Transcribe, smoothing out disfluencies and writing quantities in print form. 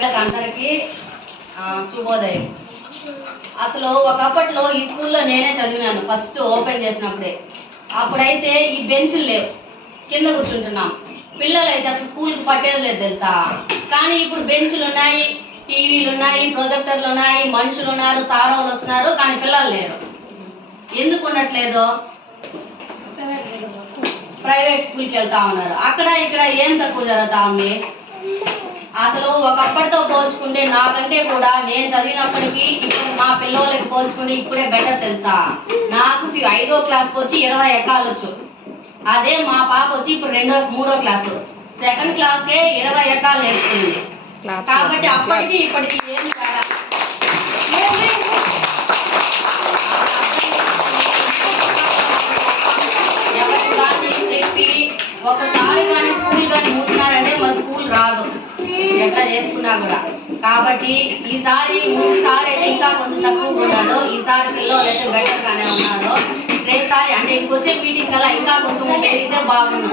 అందరికీ శుభోదయం. అసలు ఒకప్పట్లో ఈ స్కూల్లో నేనే చదివాను ఫస్ట్ ఓపెన్ చేసినప్పుడే. అప్పుడైతే ఈ బెంచులు లేవు, కింద కూర్చుంటున్నాం. పిల్లలు అయితే అసలు స్కూల్కి పట్టేది లేదు తెలుసా. కానీ ఇప్పుడు బెంచులు ఉన్నాయి, టీవీలు ఉన్నాయి, ప్రొజెక్టర్లు ఉన్నాయి, మనుషులు ఉన్నారు, సారోలు వస్తున్నారు, కానీ పిల్లలు లేరు. ఎందుకు ఉండట్లేదు? ప్రైవేట్ స్కూల్కి వెళ్తా ఉన్నారు. అక్కడ ఇక్కడ ఏం తక్కువ జరుగుతా ఉంది? అసలు ఒకప్పటితో పోల్చుకుంటే నాకంటే కూడా నేను చదివినప్పటికీ ఇప్పుడు మా పిల్లలకి పోల్చుకుంటే ఇప్పుడే బెటర్ తెలుసా. నాకు 5వ క్లాస్కి వచ్చి 20 ఎక్కాలొచ్చు. అదే మా పాప వచ్చి ఇప్పుడు 3వ క్లాసు, 2nd క్లాస్కే 20 ఎక్కాలు నేర్చుకుంది. కాబట్టి అప్పటికి ఇప్పటికి ఏం తేడా? ఎవరికి కానీ చెప్పి ఒకసారి కానీ స్కూల్ కానీ మూసినారంటే మన స్కూల్ రాదు ఎట్లా చేసుకున్నా కూడా. కాబట్టి ఈసారి 3 సారి అయితే ఇంకా కొంచెం తక్కువ ఉన్నాడు. ఈసారి పిల్లలు అయితే బెటర్ గానే ఉన్నారు. రేసారి అంటే ఇంకొచ్చే మీటింగ్ కల్లా ఇంకా కొంచెం పెరిగితే బాగున్నాం.